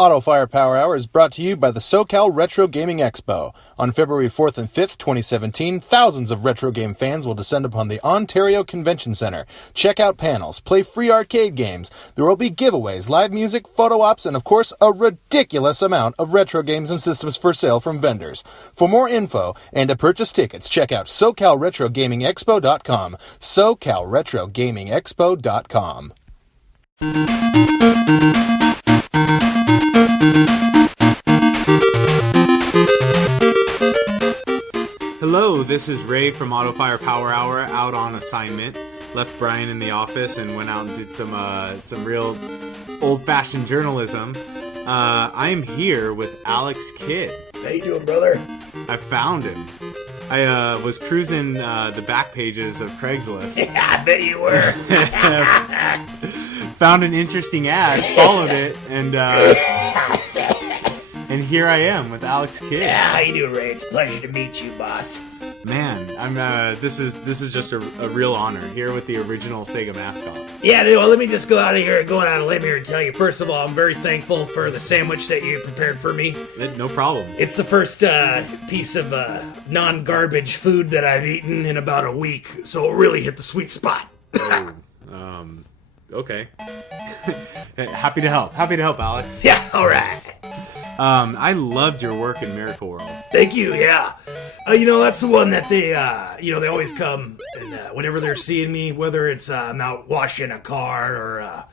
Auto Fire Power Hour is brought to you by the SoCal Retro Gaming Expo. On February 4th and 5th, 2017, thousands of retro game fans will descend upon the Ontario Convention Center. Check out panels, play free arcade games. There will be giveaways, live music, photo ops, and of course, a ridiculous amount of retro games and systems for sale from vendors. For more info and to purchase tickets, check out SoCalRetroGamingExpo.com. SoCalRetroGamingExpo.com. Hello, this is Ray from Auto Fire Power Hour, out on assignment. Left Brian in the office and went out and did some real old-fashioned journalism. I am here with Alex Kidd. How you doing, brother? I found him. I was cruising the back pages of Craigslist. Yeah, I bet you were. Found an interesting ad, followed it, and here I am with Alex Kidd. Yeah, how you doing, Ray? It's a pleasure to meet you, boss. Man, I'm this is just a real honor here with the original Sega Mascot. Yeah, dude, well, let me just go out on a limb here and tell you, first of all, I'm very thankful for the sandwich that you prepared for me. No problem. It's the first piece of non-garbage food that I've eaten in about a week, so it really hit the sweet spot. Okay. Happy to help, Alex. Yeah, alright. I loved your work in Miracle World. Thank you, yeah. That's the one that they always come, and whenever they're seeing me, whether it's I'm out washing a car or, out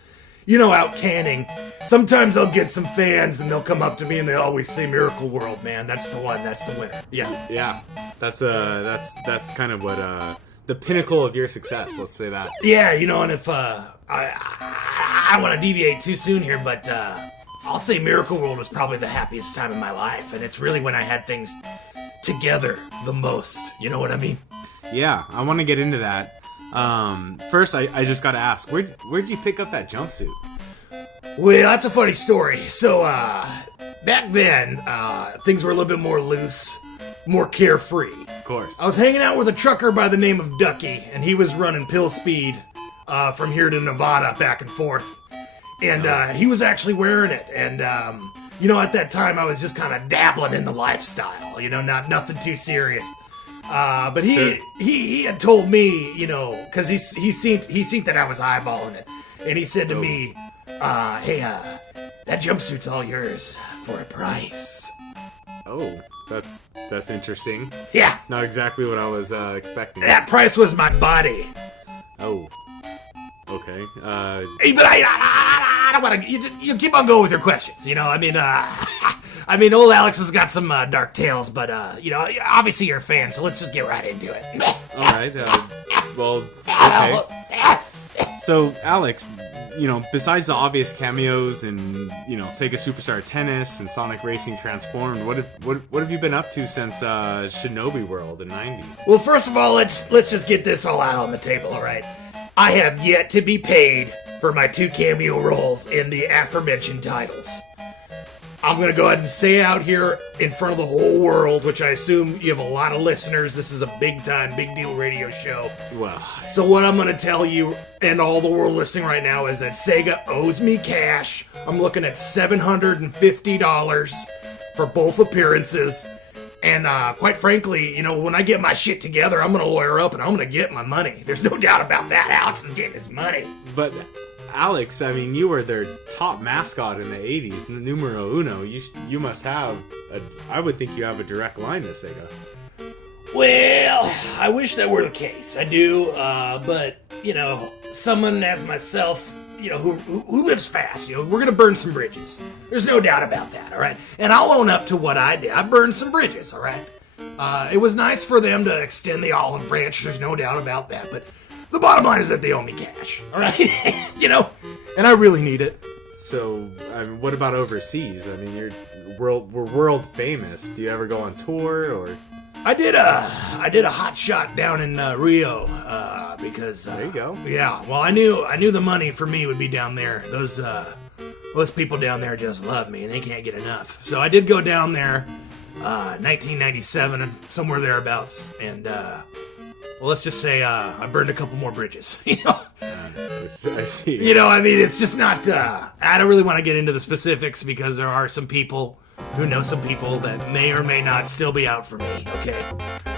canning, sometimes I'll get some fans and they'll come up to me and they always say Miracle World, man. That's the one, that's the winner. Yeah. Yeah. That's kind of what, the pinnacle of your success, let's say that. Yeah, and if, I don't want to deviate too soon here, but, I'll say Miracle World was probably the happiest time in my life, and it's really when I had things together the most. You know what I mean? Yeah, I want to get into that. First, I just got to ask, where'd you pick up that jumpsuit? Well, that's a funny story. So, back then, things were a little bit more loose, more carefree. Of course. I was hanging out with a trucker by the name of Ducky, and he was running pill speed from here to Nevada back and forth. And he was actually wearing it, and at that time I was just kind of dabbling in the lifestyle, nothing too serious. But he had told me, because he seen that I was eyeballing it, and he said to me, "Hey, that jumpsuit's all yours for a price." Oh, that's interesting. Yeah, not exactly what I was expecting. That price was my body. Oh. Okay. Hey, but I don't want to. You keep on going with your questions. Old Alex has got some dark tales, but obviously you're a fan, so let's just get right into it. All right. Well, okay. So, Alex, besides the obvious cameos in Sega Superstar Tennis and Sonic Racing Transformed, what have you been up to since Shinobi World in '90? Well, first of all, let's just get this all out on the table. All right. I have yet to be paid for my 2 cameo roles in the aforementioned titles. I'm going to go ahead and say out here in front of the whole world, which I assume you have a lot of listeners. This is a big deal radio show. Well, so what I'm going to tell you and all the world listening right now is that Sega owes me cash. I'm looking at $750 for both appearances. And quite frankly, when I get my shit together, I'm going to lawyer up and I'm going to get my money. There's no doubt about that. Alex is getting his money. But, Alex, you were their top mascot in the 80s, numero uno. You must have, I would think you have a direct line to Sega. Well, I wish that were the case. I do, but, someone as myself, who lives fast, we're going to burn some bridges. There's no doubt about that, all right? And I'll own up to what I did. I burned some bridges, all right? It was nice for them to extend the olive branch. There's no doubt about that. But the bottom line is that they owe me cash, all right? And I really need it. So, what about overseas? we're world famous. Do you ever go on tour, or? I did a hot shot down in Rio because there you go. Yeah, well, I knew the money for me would be down there. Those people down there just love me and they can't get enough. So I did go down there, 1997 and somewhere thereabouts, and let's just say I burned a couple more bridges. I see. You know, I mean, it's just not. I don't really want to get into the specifics because there are some people who know some people that may or may not still be out for me. Okay,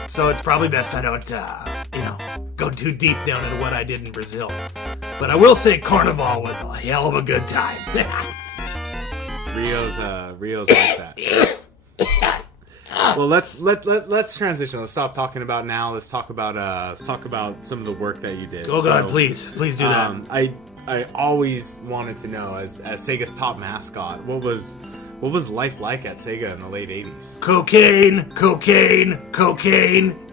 so it's probably best I don't, go too deep down into what I did in Brazil. But I will say, Carnival was a hell of a good time. Rio's like that. Well, let's transition. Let's stop talking about now. Let's talk about some of the work that you did. Oh God, please do that. I always wanted to know, as Sega's top mascot, what was life like at Sega in the late 80s? Cocaine,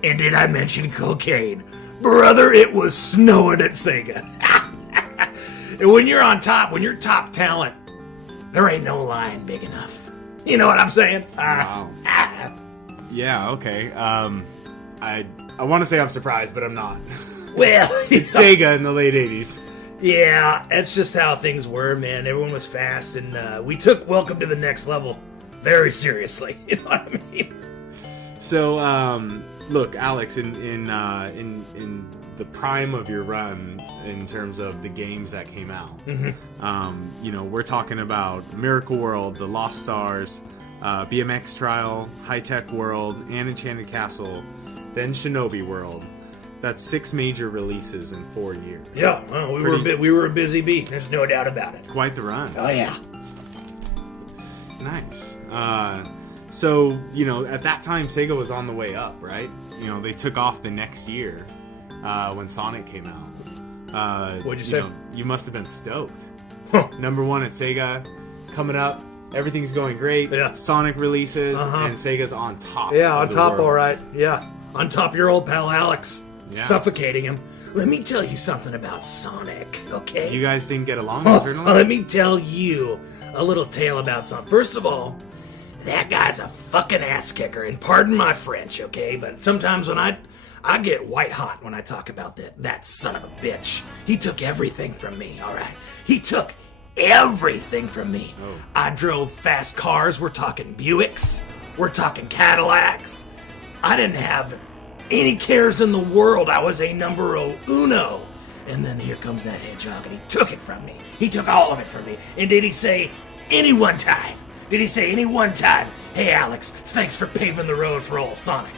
and did I mention cocaine? Brother, it was snowing at Sega. And when you're on top, when you're top talent, there ain't no line big enough. You know what I'm saying? Wow. Yeah, okay. I want to say I'm surprised, but I'm not. Well, it's Sega in the late 80s. Yeah, that's just how things were, man. Everyone was fast, and we took Welcome to the Next Level very seriously. You know what I mean? So, look, Alex, in the prime of your run, in terms of the games that came out, we're talking about Miracle World, The Lost Stars, BMX Trial, High Tech World, and Enchanted Castle, then Shinobi World. That's 6 major releases in 4 years. Yeah, well, we were a busy bee. There's no doubt about it. Quite the run. Oh yeah. Nice. So at that time Sega was on the way up, right? They took off the next year when Sonic came out. What'd you say? You must have been stoked. Huh. Number 1 at Sega, coming up. Everything's going great. Yeah. Sonic releases, and Sega's on top. Yeah, of on the top, world. all right. Yeah, on top of your old pal Alex. Yeah. Suffocating him. Let me tell you something about Sonic, okay? You guys didn't get along internally? Let me tell you a little tale about Sonic. First of all, that guy's a fucking ass kicker, and pardon my French, okay? But sometimes when I get white hot when I talk about that son of a bitch. He took everything from me, all right? He took everything from me. Oh. I drove fast cars. We're talking Buicks. We're talking Cadillacs. I didn't have any cares in the world. I was a numero uno. And then here comes that hedgehog, and he took it from me. He took all of it from me. And did he say any one time, hey Alex, thanks for paving the road for old Sonic?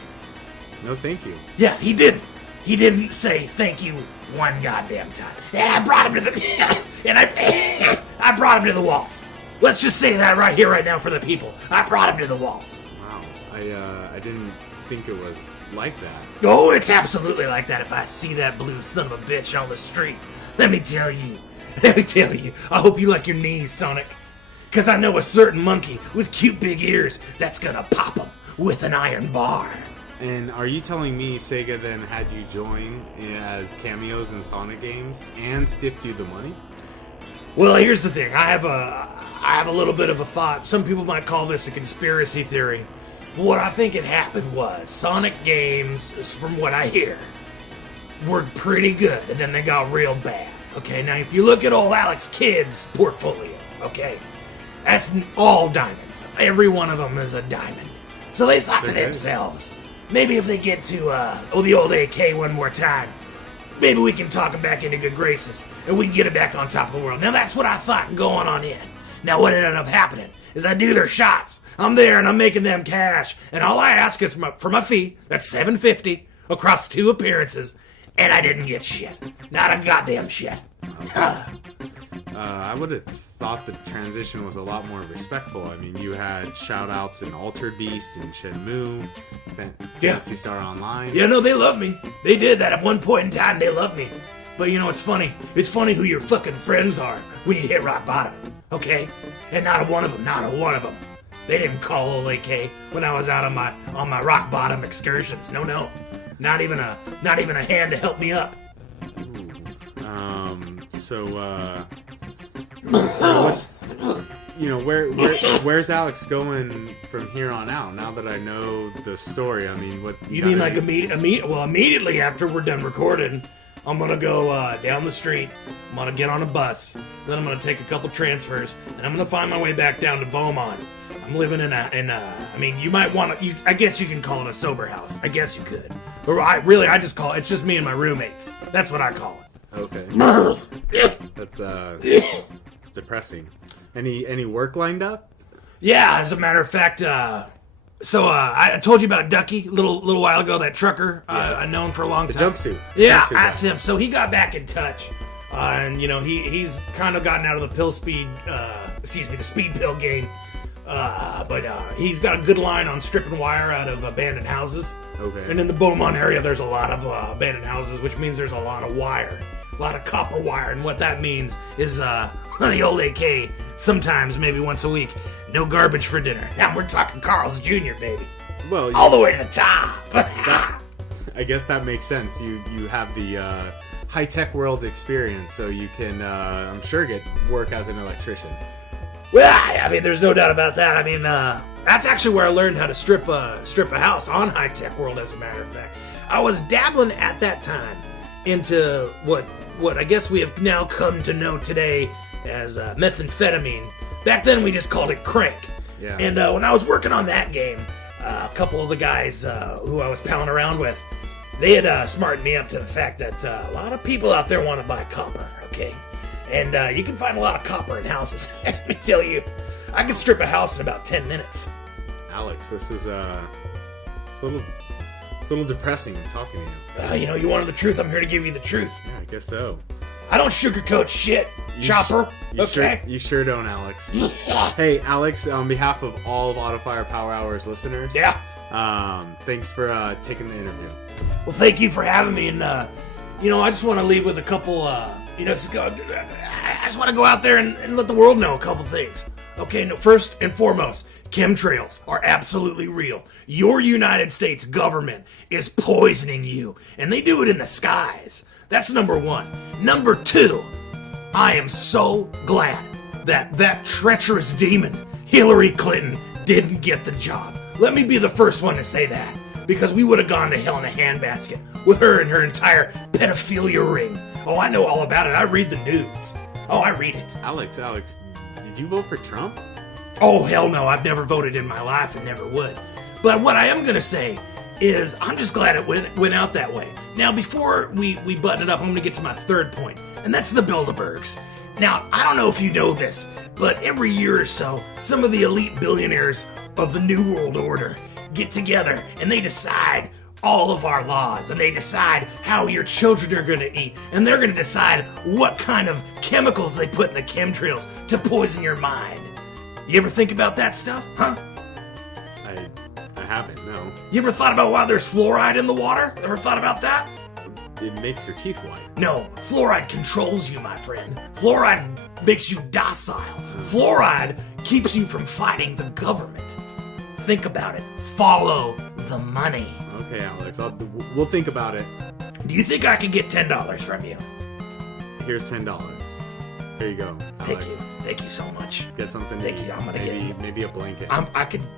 No, thank you. Yeah, he didn't. He didn't say thank you one goddamn time. And I brought him to the I brought him to the walls. Let's just say that right here, right now, for the people. I brought him to the walls. Wow, I didn't think it was like that. Oh, it's absolutely like that. If I see that blue son of a bitch on the street, let me tell you. I hope you like your knees, Sonic. Because I know a certain monkey with cute big ears that's gonna pop him with an iron bar. And are you telling me Sega then had you join as cameos in Sonic games and stiffed you the money? Well, here's the thing. I have a little bit of a thought. Some people might call this a conspiracy theory. But what I think had happened was Sonic games, from what I hear, were pretty good, and then they got real bad. Okay, now if you look at old Alex Kidd's portfolio, okay, that's all diamonds. Every one of them is a diamond. So they thought to themselves, maybe if they get to the old AK one more time, maybe we can talk them back into good graces, and we can get it back on top of the world. Now that's what I thought going on in. Now what ended up happening is I do their shots. I'm there and I'm making them cash, and all I ask is for my fee. That's $750 across 2 appearances, and I didn't get shit. Not a goddamn shit. I would have thought the transition was a lot more respectful. I mean, you had shout-outs in Altered Beast and Shenmue, Fantasy Star Online. Yeah, no, they love me. They did that at one point in time. They loved me. But you know what's funny? It's funny who your fucking friends are when you hit rock bottom, okay? And not a one of them. They didn't call old AK when I was out on my rock bottom excursions. No. Not even a hand to help me up. Where's Alex going from here on out? Now that I know the story, I mean, what you mean? Like immediately after we're done recording, I'm gonna go down the street. I'm gonna get on a bus. Then I'm gonna take a couple transfers, and I'm gonna find my way back down to Beaumont. I'm living in I mean, you might want to. I guess you can call it a sober house. I guess you could. Or I just call it. It's just me and my roommates. That's what I call it. Okay. That's it's depressing. Any work lined up? Yeah, as a matter of fact, I told you about Ducky a little while ago, that trucker I've known for a long time. Jumpsuit. Yeah, Jumpsuit that's guy. him. So he got back in touch. And, he's kind of gotten out of the speed pill game. But he's got a good line on stripping wire out of abandoned houses. Okay. And in the Beaumont area, there's a lot of abandoned houses, which means there's a lot of wire. A lot of copper wire. And what that means is, the old AK, sometimes, maybe once a week, no garbage for dinner. Now we're talking Carl's Jr., baby. Well, All the way to the top. I guess that makes sense. You have the high-tech world experience, so you can, I'm sure, get work as an electrician. Well, I mean, there's no doubt about that. I mean, that's actually where I learned how to strip a house on High Tech World, as a matter of fact. I was dabbling at that time into what I guess we have now come to know today as methamphetamine. Back then, we just called it crank. Yeah. And when I was working on that game, a couple of the guys who I was palling around with, they had smartened me up to the fact that a lot of people out there want to buy copper, okay? And you can find a lot of copper in houses. Let me tell you, I could strip a house in about 10 minutes. Alex, this is it's a little depressing talking to you. You wanted the truth. I'm here to give you the truth. Yeah, I guess so. I don't sugarcoat shit, Chopper. Okay. You sure don't, Alex. Hey, Alex, on behalf of all of Autofire Power Hour's listeners, Yeah. thanks for taking the interview. Well, thank you for having me. And I just want to leave with a couple. I just want to go out there and let the world know a couple things. Okay, no, first and foremost, chemtrails are absolutely real. Your United States government is poisoning you, and they do it in the skies. That's number one. Number two, I am so glad that treacherous demon, Hillary Clinton, didn't get the job. Let me be the first one to say that, because we would have gone to hell in a handbasket with her and her entire pedophilia ring. Oh, I know all about it. I read the news. Oh, I read it. Alex, did you vote for Trump? Oh, hell no. I've never voted in my life and never would. But what I am going to say is I'm just glad it went out that way. Now, before we button it up, I'm going to get to my third point, and that's the Bilderbergs. Now, I don't know if you know this, but every year or so, some of the elite billionaires of the New World Order get together and they decide all of our laws, and they decide how your children are going to eat, and they're going to decide what kind of chemicals they put in the chemtrails to poison your mind. You ever think about that stuff, huh? I haven't, no. You ever thought about why there's fluoride in the water? Ever thought about that? It makes your teeth white. No, fluoride controls you, my friend. Fluoride makes you docile. Fluoride keeps you from fighting the government. Think about it. Follow the money. Okay, Alex, we'll think about it. Do you think I could get $10 from you? Here's $10. Here you go, Alex. Thank you so much. Get something to Thank eat. you. I'm gonna maybe a blanket.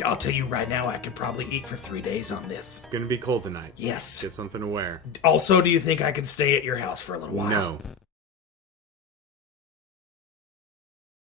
I'll tell you right now, I could probably eat for 3 days on this. It's gonna be cold tonight. Yes. Get something to wear. Also, do you think I could stay at your house for a little while? No.